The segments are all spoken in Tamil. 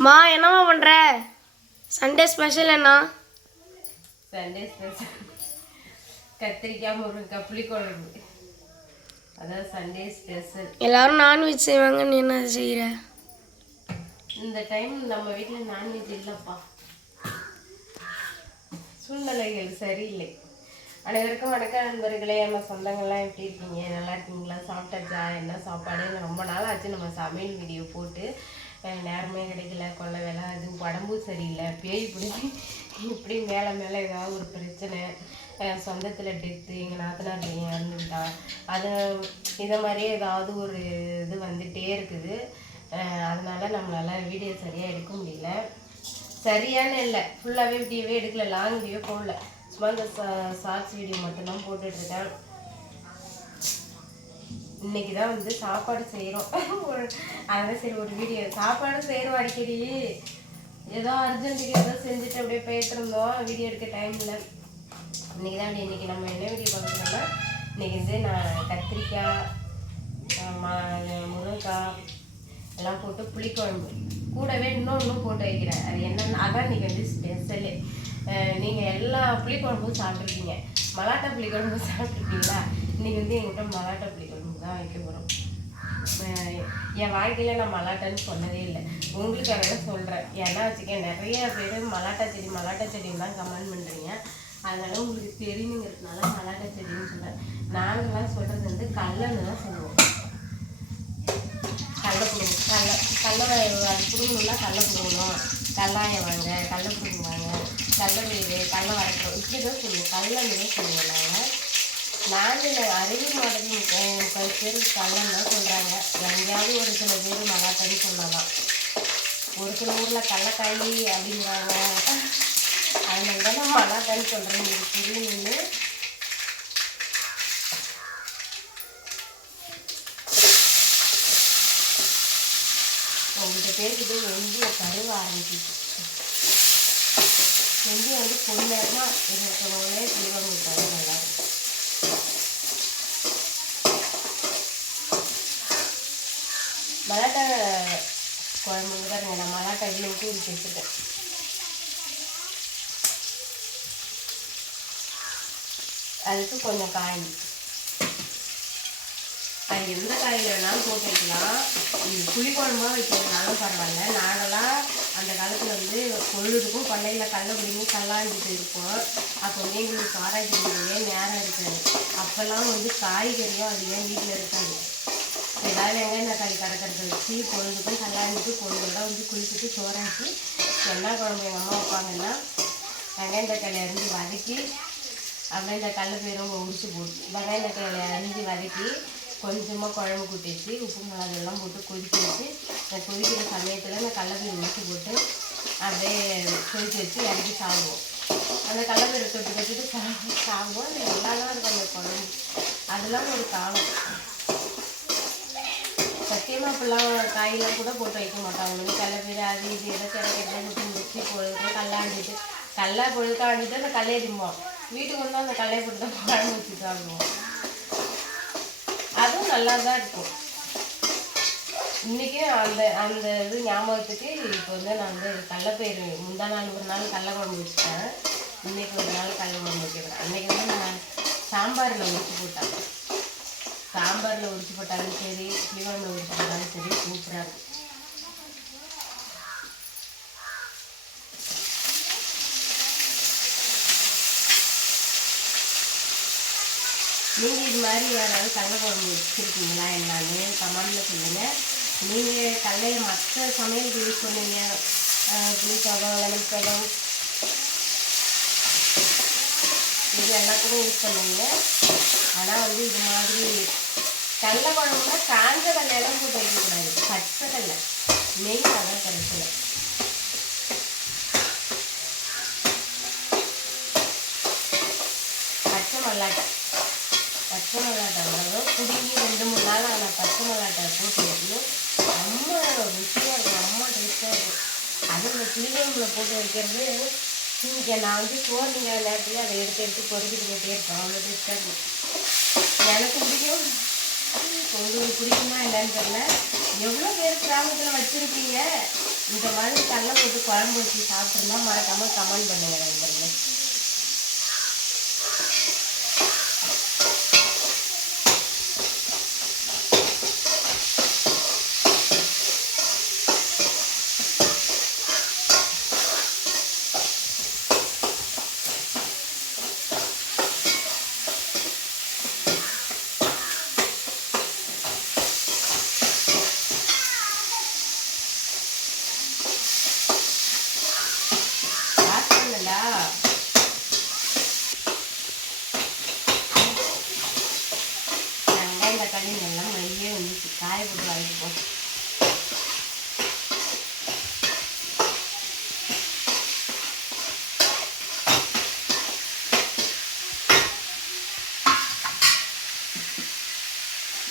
மா என்னம்மா பண்ணுற சண்டே ஸ்பெஷல் என்ன? சண்டே ஸ்பெஷல் கத்திரிக்காய் முருங்கைக்காய் புளிக்குழம்பு. அதான் சண்டே ஸ்பெஷல் எல்லாரும் நான்வெஜ் செய்வாங்க நீ என்ன செய்கிற இந்த டைம் நம்ம வீட்டில் நான்வெஜ் இல்லைப்பா. சூழ்நிலைகள் சரியில்லை. அனைவருக்கும் வணக்கம் நண்பர்களே. நம்ம சொந்தங்கள்லாம் எப்படி இருக்கீங்க? நல்லா இருக்கீங்களா? சாப்பிட்டாச்சா? என்ன சாப்பாடு? ரொம்ப நாள் ஆச்சு. நம்ம சமையல் வீடியோ போட்டு நேரமே கிடைக்கல கொள்ள வேலை அது உடம்பும் சரியில்லை. பேய் பிடிச்சி இப்படி மேலே மேலே ஏதாவது ஒரு பிரச்சனை சொந்தத்தில் டெத்து எங்கள் நாத்தனார் பையன் இறந்துக்கிட்டா அது இதை மாதிரியே ஏதாவது ஒரு இது வந்துகிட்டே இருக்குது. அதனால் நம்மளால் வீடியோ சரியாக எடுக்க முடியல. சரியான இல்லை ஃபுல்லாகவே வீடியோவே எடுக்கல லாங் வீடியோ போடல. சும்மா இந்த ஷார்ட்ஸ் வீடியோ மட்டும்தான் போட்டுட்ருக்கேன் இன்னைக்கு தான் வந்து சாப்பாடு செய்கிறோம் ஒரு அதான் சரி ஒரு வீடியோ சாப்பாடு செய்கிறோம் அடிக்கடி. ஏதோ அர்ஜென்ட்டுக்கு ஏதோ செஞ்சுட்டு அப்படியே போயிட்டு இருந்தோம். வீடியோ எடுக்க டைம் இல்லை. இன்னைக்கு தான் அப்படி இன்றைக்கி நம்ம என்ன வீடியோ பார்க்கணும்னா இன்னைக்கு வந்து நான் கத்திரிக்காய் மா- முருங்கைக்காய் எல்லாம் போட்டு புளிக்குழம்பு. கூடவே இன்னொன்றும் போட்டு வைக்கிறேன். அது என்னென்னு அதான் இன்னைக்கு வந்து ஸ்பெஷலு நீங்கள் எல்லா புளிக்குழம்பும் சாப்பிட்ருக்கீங்க மலாட்டா புளிக்குழம்பு சாப்பிட்ருக்கீங்களா இன்றைக்கி வந்து எங்கிட்ட மலாட்டா புளிக்குழம்பு தான் வைக்க போகிறோம் என் வாழ்க்கையில் நான் மலாட்டான்னு சொன்னதே இல்லை. உங்களுக்காக சொல்கிறேன் ஏன்னா வச்சுக்கேன் நிறைய பேர் மலாட்டா செடி மலாட்டா செடின்னு தான் கமெண்ட் பண்ணுறீங்க அதனால உங்களுக்கு தெரியுங்கிறதுனால மலாட்டா செடின்னு சொல்கிறேன் நாங்களாம் சொல்கிறது வந்து கல்லன்னு தான் சொல்லுவோம். கடலை புடுங்க கடலை கடலை அது புடுங்கணும்னா கடலை புடுங்கணும் கல்லாயம் வாங்க கடலை புடுங்க வாங்க கடலை வேறு கடலை வரைக்கிறோம் இப்படி தான் சொல்லுவோம். கடலைன்னு தான் சொல்லுவோம் நாங்கள் நாங்கள் அருவி மாதிரி முக்கால் பேர் கடலைன்னு தான் சொல்கிறாங்க எங்கேயாவது ஒரு சில பேர் மலாட்டன்னு சொல்லலாம் ஒரு சில ஊரில் கடலக்காய் அப்படிங்கிறாங்க. அதனால தான் நான் மலாட்டன்னு சொல்கிறேன் உங்களுக்கு புரியுன்னு உங்கள்கிட்ட பேர்கிட்ட வெந்திய கருவ ஆரம்பிச்சிச்சு. வெந்தயம் வந்து பொண்ணு நேரமாக இருக்கணும்னே தீவம் விட்டாலும் நல்லா. மலாட்டா குழம்பு பாருங்க நான் மலாட்டா இவ்வளோக்கு ஊற்றி வச்சுருக்கேன் அதுக்கு கொஞ்சம் காய். அது எந்த காயில் வேணாலும் போட்டு வைக்கலாம். புளி புளிக்குழம்பா வைக்கிறதுனாலும் பரவாயில்ல. நாங்களாம் அந்த காலத்தில் வந்து பொழுதுக்கும் பண்ணையில் கடலை பிடிங்கி கல்லாண்டிட்டு இருப்போம் அப்போ வந்து எங்களுக்கு ஆராய்ச்சி நேரம் இருக்காது. அப்போல்லாம் வந்து காய்கறியும் அதிகம் வீட்டில் இருக்காது. ஏதாவது வெங்காயம் தக்காளி கடைக்கிறது வச்சு பொழுதுக்கும் கல்லாண்டிட்டு பொழுதோட வந்து குளிச்சுட்டு சோறாக்கி என்ன குழம்பு எங்கள் அம்மா வைப்பாங்கன்னா வெங்காயம் தக்காளி அரிஞ்சு வதக்கி அப்படியே இந்த கடலப்பயிரும் உரிச்சு போட்டு வெங்காயம் தக்காளி அரிஞ்சு வதக்கி கொஞ்சமாக குழம்பு கூட்டி வச்சு உப்பு மிளகு எல்லாம் போட்டு கொதிக்க வச்சு இந்த கொதிக்கிற சமயத்தில் நான் கடலப்பயிர் உரிச்சு போட்டு அப்படியே கொதிக்க வச்சு இறக்கி சாப்பிடுவோம். அந்த கடலப்பயிரை தொட்டு கட்டிட்டு சாப்பிடுவோம். அது நல்லா தான் இருக்கும் அந்த குழம்பு. அதெல்லாம் ஒரு காலம். முக்கியமாக இப்போல்லாம் காயெல்லாம் கூட போட்டு வைக்க மாட்டாங்க. சில பேர் அது இது எதை கிடைக்கிறது முட்டி முட்டி பொழுது கல்லாண்டிட்டு கடலை ஆண்டிட்டு அந்த கல்லையை திம்போம் வீட்டுக்கு வந்து அந்த கல்லையை போட்டு தான் குழம்பு வச்சு சாப்பிடுவோம் அதுவும் நல்லா தான் இருக்கும். இன்றைக்கும் அந்த அந்த இது ஞாபகத்துக்கு இப்போ வந்து நான் வந்து கடலப்பயிறு முந்தா நாள் ஒரு நாள் கடல குழம்பு வச்சுட்டேன். இன்னைக்கு ஒரு நாள் கடல குழம்பு வைக்கிறேன். அன்றைக்கி வந்து நான் சாம்பாரில் முடிச்சு போட்டேன். சாம்பாரில் உரிச்சு போட்டாலும் சரி புளிக்குழம்புல உரிச்சு போட்டாலும் சரி சூப்பராக இருக்கும் நீங்கள் இது மாதிரி யாராவது கடலைக்குழம்பு வச்சுருக்கீங்களா என்னன்னு கமெண்டில் சொல்லுங்கள் நீங்கள் கடலையை மற்ற சமையலுக்கு யூஸ் பண்ணுவீங்க அஹ் புளி சாதம் லெமன் சாதம் இது எல்லாத்துக்கும் யூஸ் பண்ணுவீங்க ஆனால் வந்து இது மாதிரி கடலை குழம்புனா காஞ்ச கடலையெல்லாம் போட்டு வைக்கக்கூடாது. பச்சை கடலை மெயின் அதான் கிடைக்கல பச்சை மல்லாட்டை பச்சை மல்லாட்டை அவ்வளோ குடுங்கி ரெண்டு மூணு நாள் ஆன பச்சை மல்லாட்டை போட்டு வைக்கணும் ரொம்ப ருசியாக இருக்கும். ரொம்ப டேஸ்ட்டாக இருக்கும். அது இந்த புளிக்குழம்புல போட்டு வைக்கிறது. இங்கே நான் வந்து சோறுங்க நேரத்தில் அதை எடுத்து எடுத்து பொறுக்கிட்டு போட்டே இருப்பேன். அவ்வளோ டேஸ்ட்டாக இருக்கும். எனக்கு பிடிக்கும். உங்களுக்கு பிடிக்குமா என்னன்னு தெரியல. எவ்வளோ பேர் கிராமத்தில் வச்சுருக்கீங்க? இந்த மாதிரி கடலை போட்டு குழம்பு வச்சு சாப்பிட்ருந்தா மறக்காம கமெண்ட் பண்ணுங்க நண்பர்களே. தக்காளி நல்லா மையே வந்துச்சு. காய போட்டு வாங்கிட்டு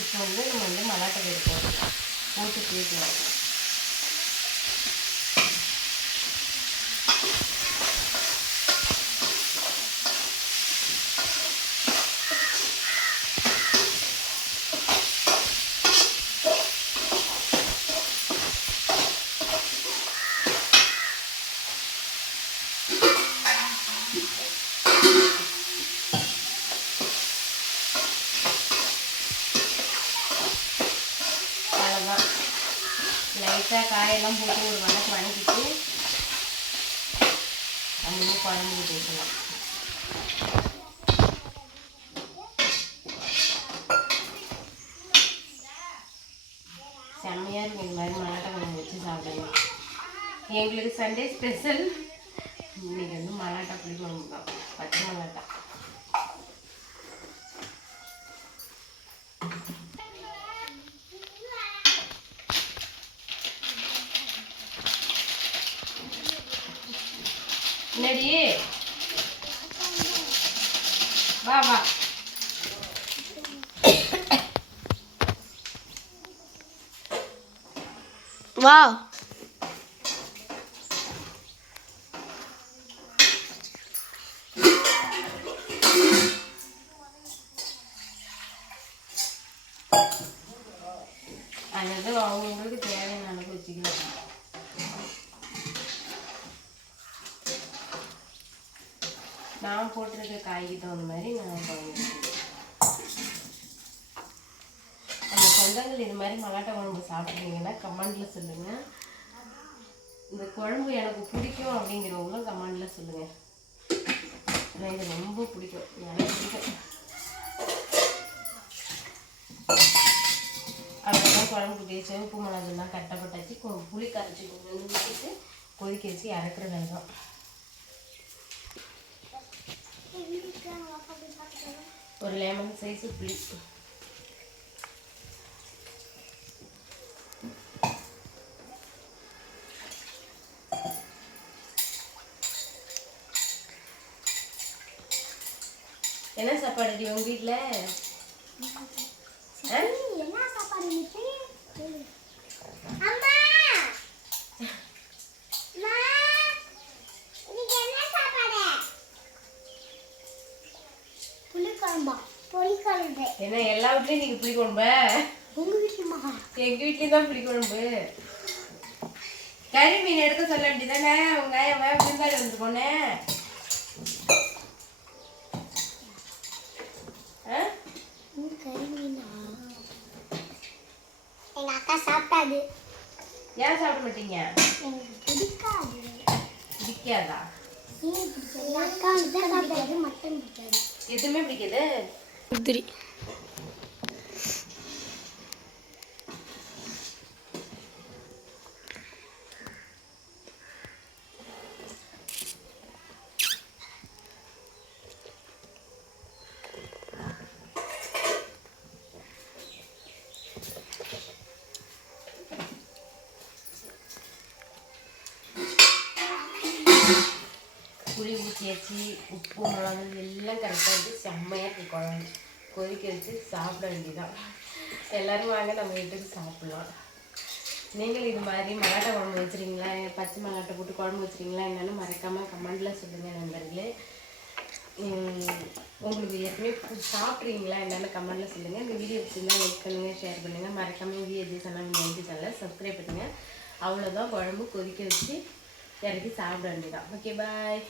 இப்போ வந்து நம்ம வந்து மல்லாட்டை எடுப்போம் போட்டு கேட்கலாம் அவ்வளோதான் லைட்டாக போட்டு ஒரு வணக்கு வணக்கிட்டு அங்கே குழம்பு தேய்க்கலாம் செம்மையாக இருக்கும் இந்த மாதிரி மலாட்டை குழம்பு வச்சு சாப்பிடுங்க எங்களுக்கு சண்டே ஸ்பெஷல். இன்னைக்கு வந்து மலாட்டா புளி குழம்பு தான் பச்சை மலாட்டா ali. Vá, vá. Uau! நான் போட்டிருக்க காய்க்கு தகுந்த மாதிரி நான் அந்த சொந்தங்கள் இது மாதிரி மலாட்டை குழம்பு சாப்பிட்றீங்கன்னா கமெண்டில் சொல்லுங்கள் இந்த குழம்பு எனக்கு பிடிக்கும் அப்படிங்கிறவங்களும் கமெண்டில் சொல்லுங்கள் எனக்கு இது ரொம்ப பிடிக்கும். எனக்கு பிடிக்கும். அவ்வளோதான் குழம்புக்கு சிவப்பு மிளகுலாம் கட்டப்பட்டாச்சு. புளி கரைச்சி கொண்டு ஊற்றிட்டு கொதிக்க வச்சு இறக்குற வேகம் ஒரு லெமன் சைஸ் புளி. என்ன சாப்பாடு உங்க வீட்டில் என்ன சாப்பாடு இன்னைக்கு? அம்மா அம்மா, இன்னைக்கு என்ன சாப்பாடு? புளிக்குழம்பா புளிக்குழம்பு என்ன எல்லா வீட்லயும் நீங்க புளி குழம்பு? உங்க வீட்டுமா எங்க வீட்லயும் தான் புளி குழம்பு. கறி மீன் எடுக்க சொல்ல வேண்டியதானே? உங்க வேக விருந்தாடி வந்து போனேன் எங்க அக்கா சாப்பிட்டாது ஏன் சாப்பிட மாட்டீங்க? எனக்கு பிடிக்காது. பிடிக்காதா? பிடிக்காது? அக்கா தான் சாப்பிடாது மட்டன் பிடிக்காது. எதுவுமே பிடிக்காது? உதிரி புளி ஊற்றியாச்சு உப்பு மிளகு எல்லாம் கரெக்டாக இருக்கு செம்மையாக இருக்கு குழம்பு கொதிக்க வச்சு சாப்பிட வேண்டியதான் எல்லாரும் வாங்க நம்ம வீட்டுக்கு சாப்பிட்லாம். நீங்கள் இது மாதிரி மலாட்டை குழம்பு வச்சுருக்கீங்களா? பச்சை மலாட்டை போட்டு குழம்பு வச்சுருக்கீங்களா? என்னென்னு மறக்காமல் கமெண்டில் சொல்லுங்கள் நண்பர்களே. உங்களுக்கு ஏற்கனவே சாப்பிட்றீங்களா? என்னென்னு கமெண்ட்டில் சொல்லுங்கள் இந்த வீடியோ பிடிச்சிருந்தா லைக் பண்ணுங்கள் ஷேர் பண்ணுங்கள் மறக்காமல் விஜய் சொன்னாங்க சேனலை சப்ஸ்கிரைப் பண்ணுங்கள் அவ்வளோதான் குழம்பு கொதிக்க வச்சு இறக்கி சாப்பிட வேண்டியதான் ஓகே பாய்